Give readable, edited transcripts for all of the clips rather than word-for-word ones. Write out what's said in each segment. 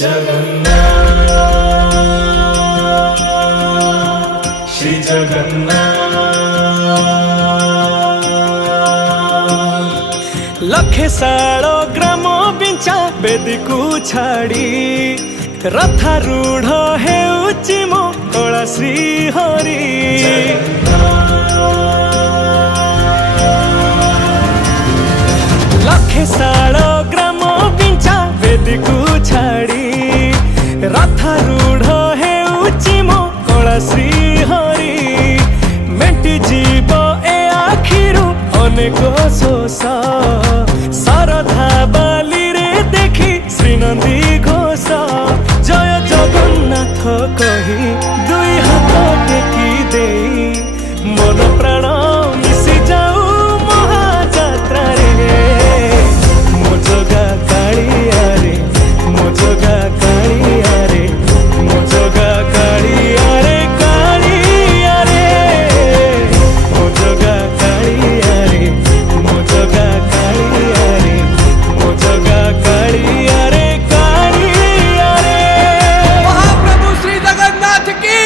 जगन्नाथ श्री जगन्नाथ। लखे साल ग्राम बिंचा बेदी को छाड़ी रथारूढ़ हेउची मो कला श्री हरि। लखे साल ग्राम बिंचा बेदी को छाड़ी रथारूढ़ हेउची मो कला श्री हरि। मेटी जीव ए आखिरु अनेक शोष सरधा बाली रे देखी श्रीनंदी घोष। जय जगन्नाथ कही दुई हाथ टेकी दे मन प्राण मिशि जाऊ महाजात्रा रे। मो जगा कालिया रे मो जगा कालिया रे मो जगा कालिया रे कालिया रे मो जगा कालिया रे मो जगा कालिया रे मो जगा कालिया रे कालिया रे। महाप्रभु श्री जगन्नाथ की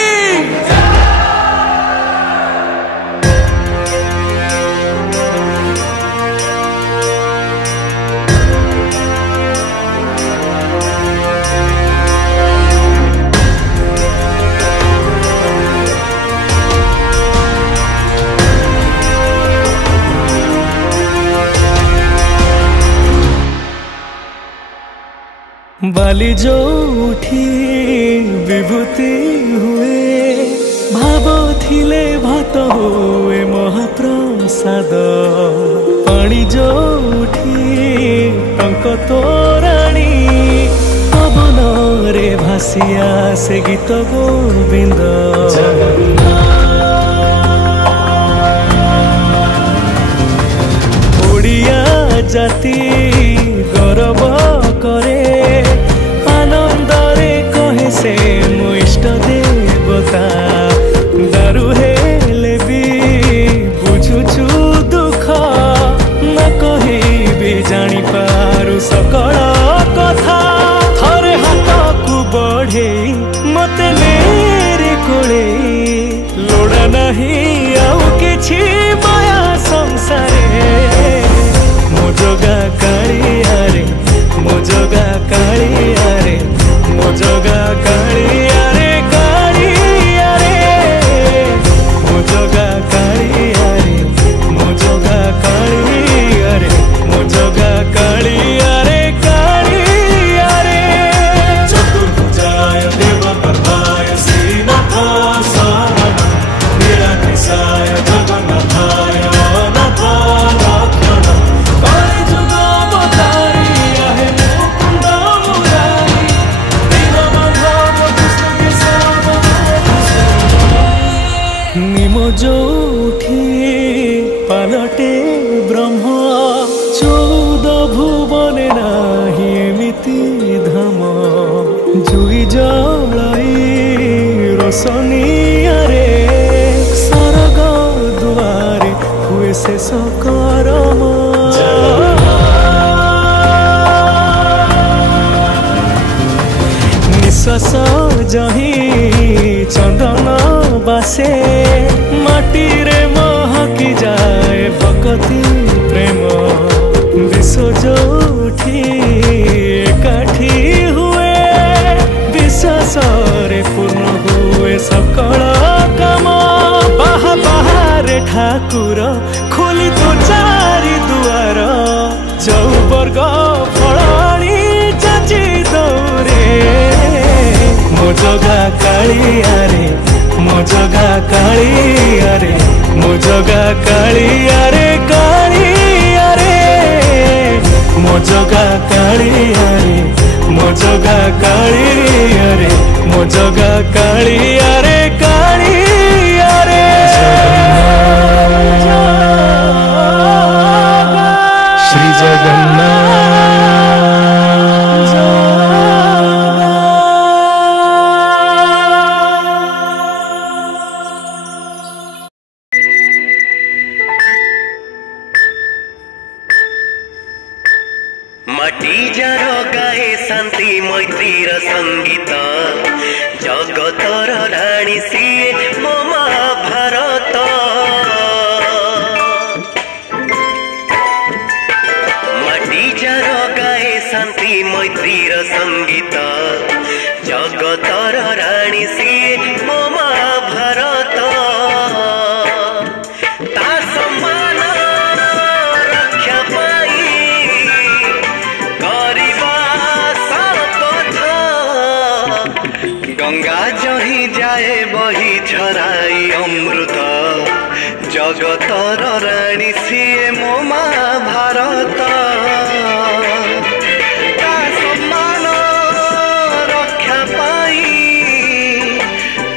बाली जो उठी विभूति हुए भाव थिले भात हुए महाप्रसाद। पानी जो उठी टंक तोराणी पवन रे भासिया से गीत गोविंद। ओडिया जाति गौरव करे आनंदरे कहे से मो इष्ट देवता। दारु हेले भी बुझुछु दुख न कही भी जानी पारु सकल कथा। थरे हाथ को बढ़े मते मेरे कोले लोड़ा नहीं आउ किछि माया संसारे। मो जगा कालिया रे मो जगा कालिया रे मो जगा कालिया रे कालिया रे मो जगा कालिया रे मो जगा कालिया रे मो जगा कालिया रे कालिया रे। चतुर्भुजाय देवप्रभाय श्रीनाथ शरणं निराकृषाय जगन्नाथाय अनाथ रक्षणं। निमो जो उठी पालटे ब्रह्म 14 भुवन नाही एमिति धाम। जुई जलाई रोशनिया रे सरग दुआरे हुए शेष करम। निश्वास जही चंदन बासे माटी रे महकी जाए भक्ति प्रेम। विश्व जो उठी एकाठी हुए विश्वास रे पूर्ण हुए सकल काम। बाहा बाहारे ठाकुर खोली तो चारि दुआर चौवर्ग फलाणी जाची दौरे। मो जगा कालिया रे मो जगा कालिया रे मो जगा कालिया रे कालिया रे मो जगा कालिया रे मो जगा कालिया रे मो जगा कालिया रे कालिया रे। श्री जगन्नाथ माटी जार गाए शांति मैत्रीर संगीत जगतर राणी सिए मो महाभारत माटी जार गाए शांति मैत्रीर संगीत जगतर राणी सिए मो महाभारत ता सम्मान रक्षा पाई करिबा शपथ गंगा जही जाए बही झराई अमृत जगतर राणी सिए मो महाभारत ता सम्मान रक्षा पाई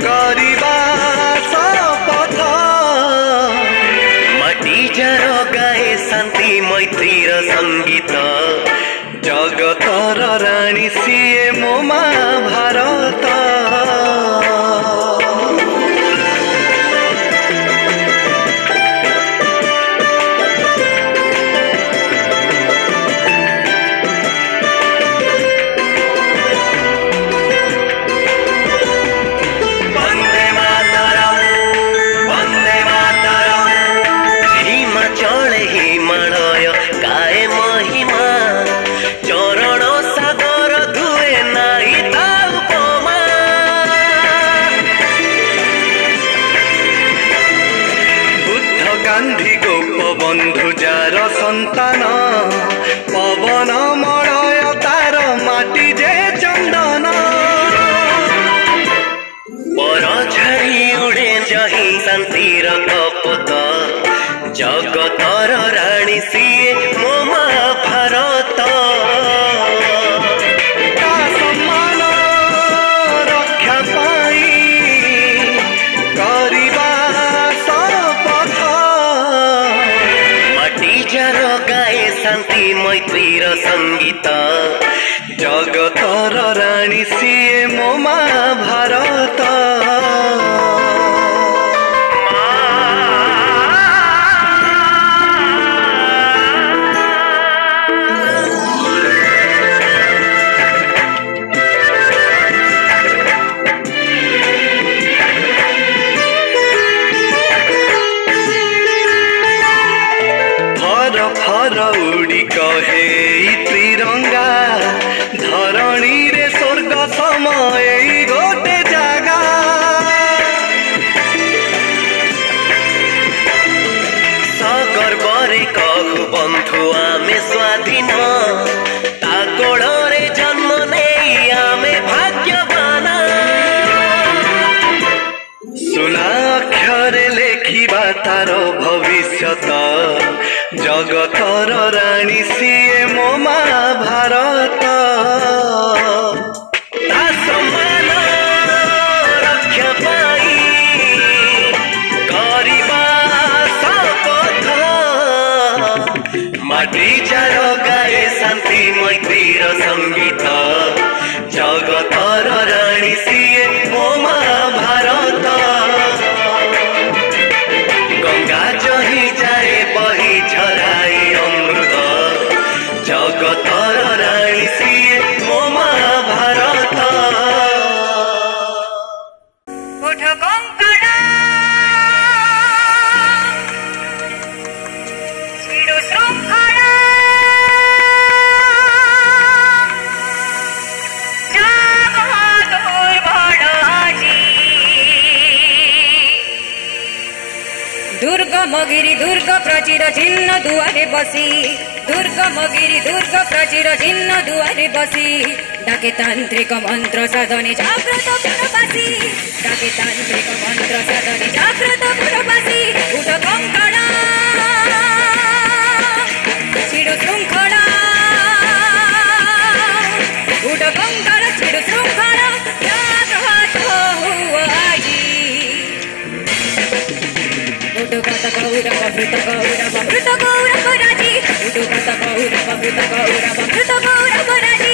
करिबा शपथ माटी जार गाए शांति मैत्रीर संगीत जगतर राणी सिए मो महाभारत गांधी गोपबंधु जार संतान पवन मलय तार माटी जे चंदन पर झाड़ी उड़े जही शांतिर कपत जगतर राणी सिए मो महाभारत ता सम्मान रक्षा पाई करिबा शपथ माटी जार गाए शांति मैत्रीर संगीत जगतर राणी सिए मो महाभारत फर उड़ी कहे त्रिरंगा धरणी रे स्वर्ग समय गोटे जागा सगर्वरे कहु बंधु आमे स्वाधीन ता कोଳରେ जन्म नेई आमे भाग्यवान सुना अक्षरे लेखिबा तार भविष्यत जगतर राणी सिए मो महाभारत ता सम्मान रक्षा पाई करिबा शपथ माटी जार गाए शांति मैत्रीर संगीत जगतर राणी सिए मो महाभारत गंगा जही जाए बही झराई अमृत जगतर राणी सिए मो महाभारत उठ कंकड़ा छिड़ो श्रृंखला दुर्गमगिरी दुर्ग प्राचीर चिन्ह दुआरे बसी दुर्गमगिरी दुर्ग प्राचीर चिन्ह दुआरे बसी डाके तांत्रिक मंत्र साधने जागृत पुरवासी डाके तांत्रिक मंत्र साधने जागृत पुरवासी उठ कंकड़ा छिड़ो श्रृंखला उठ कंकड़ा छिड़ो श्रृंखला जागृत हुआ आजी उडुगत गौरव मृत गौरव मृत गौरव राजी उडुगत गौरव मृत गौरव मृत गौरव राजी